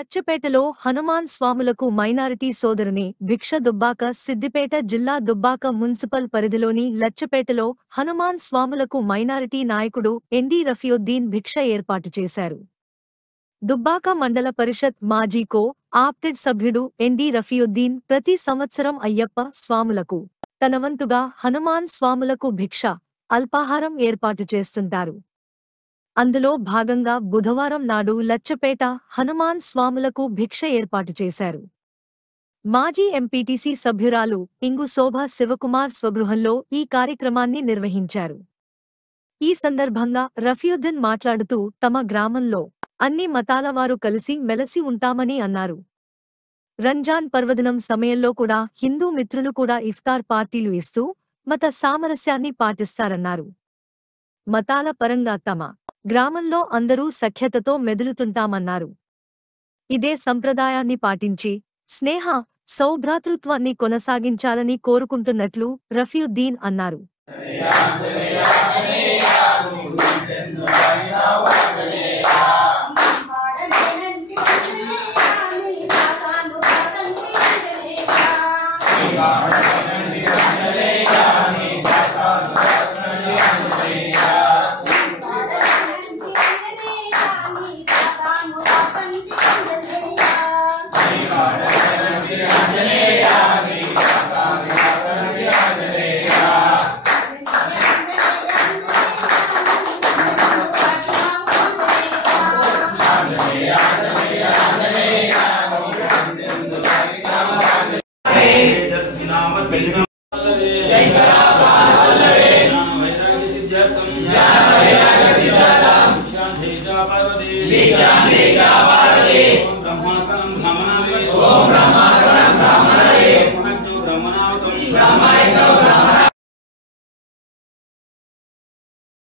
లచ్చపేటలో హనుమాన్ స్వాములకు మైనారిటీ సోదరుని భిక్ష దుబ్బాక సిద్దిపేట జిల్లా దుబ్బాక మున్సిపల్ పరిధిలోని లచ్చపేటలో హనుమాన్ స్వాములకు మైనారిటీ నాయకుడు ఎన్డీ రఫీయుద్దీన్ భిక్ష ఏర్పాటు చేశారు. దుబ్బాక మండల పరిషత్ మాజీ కో-ఆప్టెడ్ సభ్యుడు ఎన్డీ రఫీయుద్దీన్ ప్రతి సంవత్సరం అయ్యప్ప స్వాములకు తన వంతుగా హనుమాన్ స్వాములకు భిక్ష, అల్పాహారం ఏర్పాటు చేస్తుంటారు. అందులో భాగంగా బుధవారం నాడు లచ్చపేట హనుమాన్ స్వాములకు భిక్ష ఏర్పాటు చేశారు. మాజీ ఎంపీటీసీ సభ్యురాలు ఇంగు శోభ శివకుమార్ స్వగృహంలో ఈ కార్యక్రమాన్ని నిర్వహించారు. ఈ సందర్భంగా రఫీయుద్దీన్ మాట్లాడుతూ తమ గ్రామంలో అన్ని మతాల వారు కలిసి మెలసి ఉంటామని అన్నారు. రంజాన్ పర్వదినం సమయంలో కూడా హిందూ మిత్రులు కూడా ఇఫ్తార్ పార్టీలు ఇస్తూ మత సామరస్యాన్ని పాటిస్తారన్నారు. మతాల పరంగా తమ గ్రామంలో అందరూ సఖ్యతతో మెదులుతుంటామన్నారు. ఇదే సంప్రదాయాన్ని పాటించి స్నేహ, సౌభ్రాతృత్వాన్ని కొనసాగించాలని కోరుకుంటున్నట్లు రఫీయుద్దీన్ అన్నారు. Visham